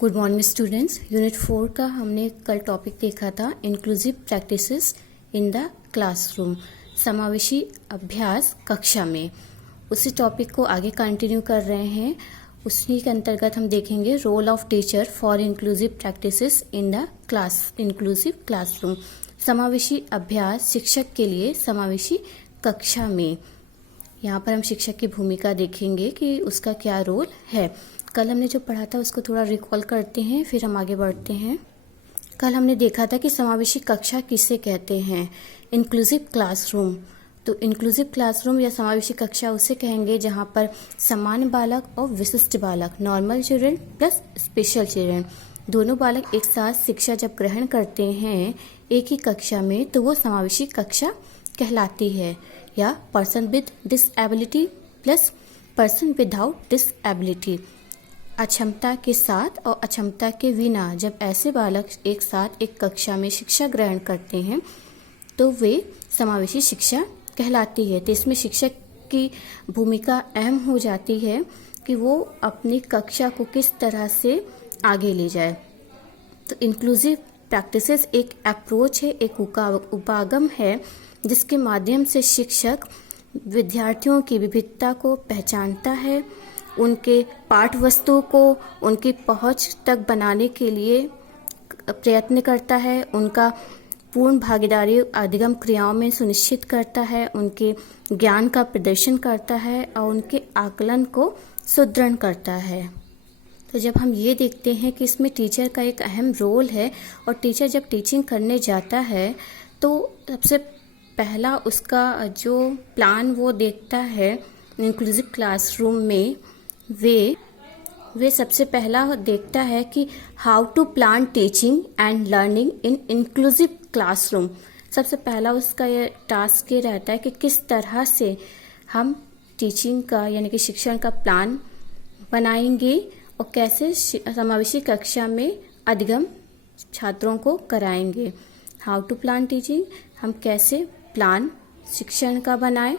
Good morning students. Unit 4 का हमने कल टॉपिक देखा था inclusive practices in the classroom, समावेशी अभ्यास कक्षा में। उसी टॉपिक को आगे कंटिन्यू कर रहे हैं। उसी के अंतर्गत हम देखेंगे role of teacher for inclusive practices in the inclusive classroom, समावेशी अभ्यास शिक्षक के लिए समावेशी कक्षा में। यहाँ पर हम शिक्षक की भूमिका देखेंगे कि उसका क्या रोल है। कल हमने जो पढ़ा था उसको थोड़ा रिकॉल करते हैं, फिर हम आगे बढ़ते हैं। कल हमने देखा था कि समावेशी कक्षा किसे कहते हैं, इंक्लूसिव क्लासरूम। तो इंक्लूसिव क्लासरूम या समावेशी कक्षा उसे कहेंगे जहाँ पर सामान्य बालक और विशिष्ट बालक, normal children plus special children, दोनों बालक एक साथ शिक्षा जब ग्रहण करते हैं एक ही कक्षा में, तो वो समावेशी कक्षा कहलाती है। या person with disability plus person without disability, अक्षमता के साथ और अक्षमता के बिना जब ऐसे बालक एक साथ एक कक्षा में शिक्षा ग्रहण करते हैं तो वे समावेशी शिक्षा कहलाती है। तो इसमें शिक्षक की भूमिका अहम हो जाती है कि वो अपनी कक्षा को किस तरह से आगे ले जाए। तो इंक्लूसिव प्रैक्टिसेस एक अप्रोच है, एक उपागम है जिसके माध्यम से शिक्षक विद्यार्थियों की विविधता को पहचानता है, उनके पाठ वस्तु को उनकी पहुंच तक बनाने के लिए प्रयत्न करता है, उनका पूर्ण भागीदारी अधिगम क्रियाओं में सुनिश्चित करता है, उनके ज्ञान का प्रदर्शन करता है और उनके आकलन को सुदृढ़ करता है। तो जब हम ये देखते हैं कि इसमें टीचर का एक अहम रोल है और टीचर जब टीचिंग करने जाता है तो सबसे पहला उसका जो प्लान वो देखता है इंक्लूसिव क्लासरूम में, वे सबसे पहला देखता है कि how to plan teaching and learning in inclusive classroom. सबसे पहला उसका ये टास्क ये रहता है कि किस तरह से हम टीचिंग का यानी कि शिक्षण का प्लान बनाएंगे और कैसे समावेशी कक्षा में अधिगम छात्रों को कराएंगे। हाउ टू प्लान टीचिंग, हम कैसे प्लान शिक्षण का बनाएं,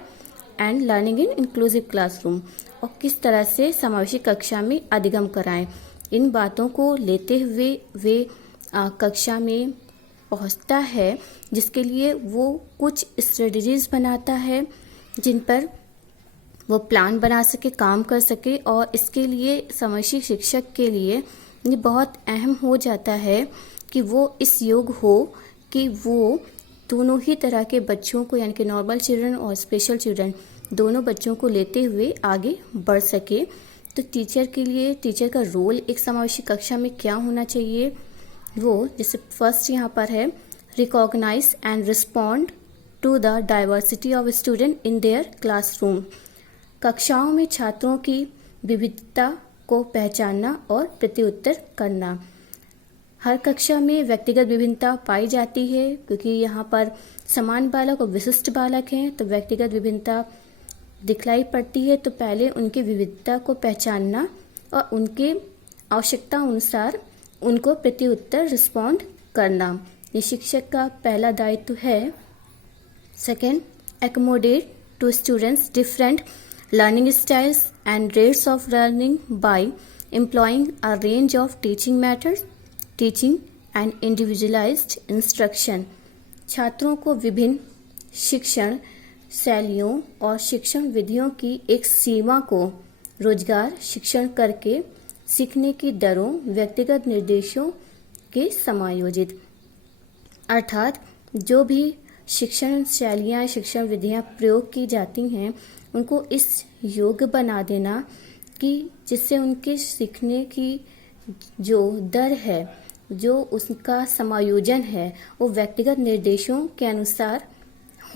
and learning in inclusive classroom, और किस तरह से समावेशी कक्षा में अधिगम कराएं। इन बातों को लेते हुए वे कक्षा में पहुंचता है, जिसके लिए वो कुछ स्ट्रेटजीज बनाता है जिन पर वो प्लान बना सके, काम कर सके। और इसके लिए समावेशी शिक्षक के लिए ये बहुत अहम हो जाता है कि वो इस योग हो कि वो दोनों ही तरह के बच्चों को यानी कि नॉर्मल चिल्ड्रन और स्पेशल चिल्ड्रन दोनों बच्चों को लेते हुए आगे बढ़ सके। तो टीचर के लिए टीचर का रोल एक समावेशी कक्षा में क्या होना चाहिए, वो जैसे फर्स्ट यहाँ पर है recognise and respond to the diversity of student in their classroom. कक्षाओं में छात्रों की विविधता को पहचानना और प्रत्युत्तर करना। हर कक्षा में व्यक्तिगत विभिन्नता पाई जाती है क्योंकि यहाँ पर समान बालक और विशिष्ट बालक हैं, तो व्यक्तिगत विभिन्नता दिखलाई पड़ती है। तो पहले उनकी विविधता को पहचानना और उनके आवश्यकता अनुसार उनको प्रत्युत्तर रिस्पॉन्ड करना, ये शिक्षक का पहला दायित्व है। Second, accommodate to students different learning styles and rates of learning by employing a range of teaching methods, teaching and individualized instruction। छात्रों को विभिन्न शिक्षण शैलियों और शिक्षण विधियों की एक सीमा को रोजगार शिक्षण करके सीखने की दरों व्यक्तिगत निर्देशों के समायोजित, अर्थात जो भी शिक्षण शैलियाँ शिक्षण विधियाँ प्रयोग की जाती हैं उनको इस योग्य बना देना कि जिससे उनके सीखने की जो दर है, जो उसका समायोजन है, वो व्यक्तिगत निर्देशों के अनुसार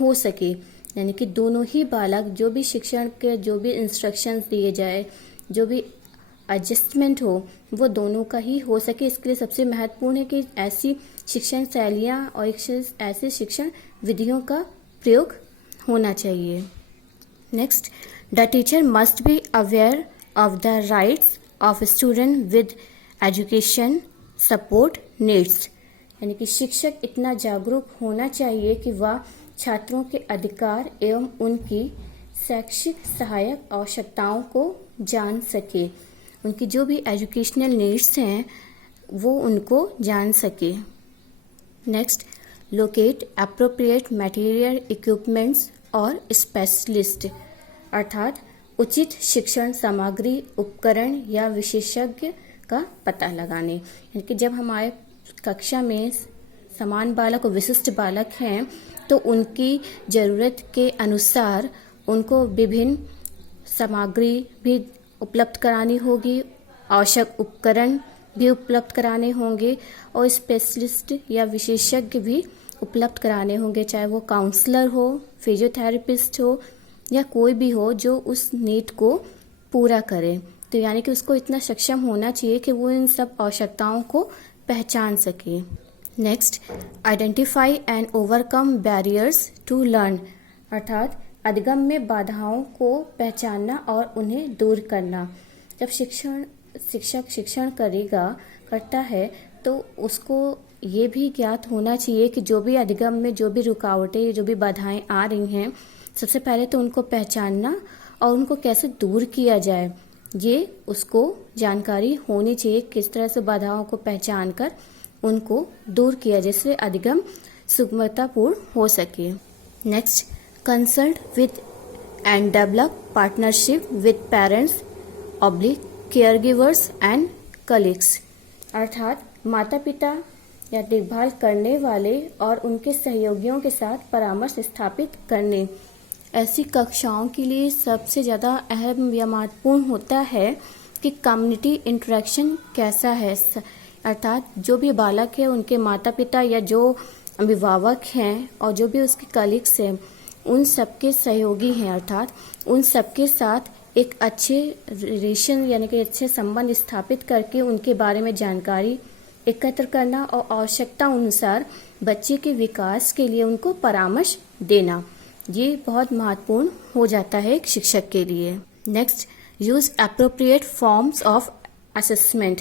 हो सके। यानी कि दोनों ही बालक जो भी शिक्षण के जो भी इंस्ट्रक्शंस दिए जाए, जो भी एडजस्टमेंट हो, वो दोनों का ही हो सके। इसके लिए सबसे महत्वपूर्ण है कि ऐसी शिक्षण शैलियाँ और ऐसे शिक्षण विधियों का प्रयोग होना चाहिए। Next, the teacher must be aware of the rights of student with education support needs। यानी कि शिक्षक इतना जागरूक होना चाहिए कि वह छात्रों के अधिकार एवं उनकी शैक्षिक सहायक आवश्यकताओं को जान सके। उनकी जो भी एजुकेशनल नीड्स हैं वो उनको जान सके। Next, locate appropriate material, equipments और स्पेशलिस्ट, अर्थात उचित शिक्षण सामग्री, उपकरण या विशेषज्ञ का पता लगाने। यानी कि जब हमारे कक्षा में समान बालक और विशिष्ट बालक हैं तो उनकी ज़रूरत के अनुसार उनको विभिन्न सामग्री भी उपलब्ध करानी होगी, आवश्यक उपकरण भी उपलब्ध कराने होंगे और स्पेशलिस्ट या विशेषज्ञ भी उपलब्ध कराने होंगे, चाहे वो काउंसलर हो, फिजियोथेरेपिस्ट हो या कोई भी हो जो उस नीड को पूरा करे। तो यानी कि उसको इतना सक्षम होना चाहिए कि वो इन सब आवश्यकताओं को पहचान सके। Next, identify and overcome barriers to learn, अर्थात अधिगम्य बाधाओं को पहचानना और उन्हें दूर करना। जब शिक्षक शिक्षण करता है तो उसको ये भी ज्ञात होना चाहिए कि जो भी अधिगम में जो भी रुकावटें, जो भी बाधाएं आ रही हैं, सबसे पहले तो उनको पहचानना और उनको कैसे दूर किया जाए, ये उसको जानकारी होनी चाहिए। किस तरह से बाधाओं को पहचान कर उनको दूर किया जिससे अधिगम सुगमतापूर्ण हो सके। Next, consult with and develop partnership with parents care givers and colleagues, अर्थात माता पिता या देखभाल करने वाले और उनके सहयोगियों के साथ परामर्श स्थापित करने। ऐसी कक्षाओं के लिए सबसे ज़्यादा अहम या महत्वपूर्ण होता है कि कम्युनिटी इंटरेक्शन कैसा है, अर्थात जो भी बालक है उनके माता पिता या जो अभिभावक हैं और जो भी उसके कलीग्स हैं उन सबके सहयोगी हैं, अर्थात उन सबके साथ एक अच्छे रिलेशन यानी कि अच्छे संबंध स्थापित करके उनके बारे में जानकारी एकत्र करना और आवश्यकता अनुसार बच्चे के विकास के लिए उनको परामर्श देना, ये बहुत महत्वपूर्ण हो जाता है एक शिक्षक के लिए। Next, use appropriate forms of assessment,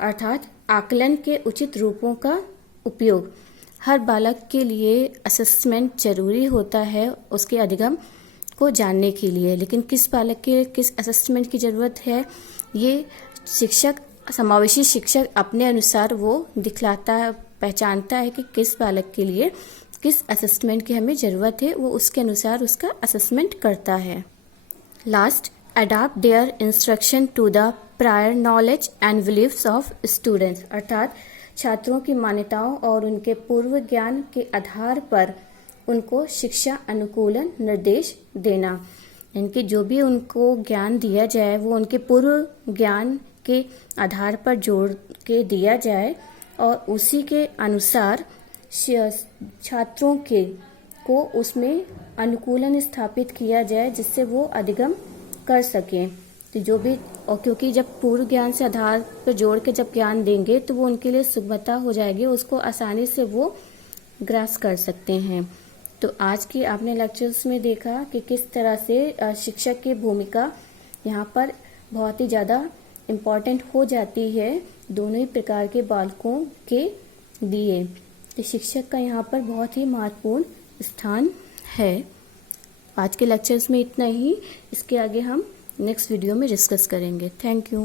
अर्थात आकलन के उचित रूपों का उपयोग। हर बालक के लिए असेसमेंट जरूरी होता है उसके अधिगम को जानने के लिए, लेकिन किस बालक के लिए किस असेसमेंट की ज़रूरत है ये समावेशी शिक्षक अपने अनुसार वो दिखलाता है, पहचानता है कि किस बालक के लिए किस असेसमेंट की हमें ज़रूरत है, वो उसके अनुसार उसका असेसमेंट करता है। Last, adopt their instruction to the prior knowledge and beliefs of students, अर्थात छात्रों की मान्यताओं और उनके पूर्व ज्ञान के आधार पर उनको शिक्षा अनुकूलन निर्देश देना। यानी जो भी उनको ज्ञान दिया जाए वो उनके पूर्व ज्ञान के आधार पर जोड़ के दिया जाए और उसी के अनुसार छात्रों को उसमें अनुकूलन स्थापित किया जाए जिससे वो अधिगम कर सकें। तो जो भी, और क्योंकि जब पूर्व ज्ञान से आधार पर जोड़ के जब ज्ञान देंगे तो वो उनके लिए सुगमता हो जाएगी, उसको आसानी से वो ग्रास कर सकते हैं। तो आज की आपने लेक्चर्स में देखा कि किस तरह से शिक्षक की भूमिका यहाँ पर बहुत ही ज़्यादा इम्पॉर्टेंट हो जाती है दोनों ही प्रकार के बालकों के लिए। तो शिक्षक का यहाँ पर बहुत ही महत्वपूर्ण स्थान है। आज के लेक्चर्स में इतना ही, इसके आगे हम नेक्स्ट वीडियो में डिस्कस करेंगे। Thank you.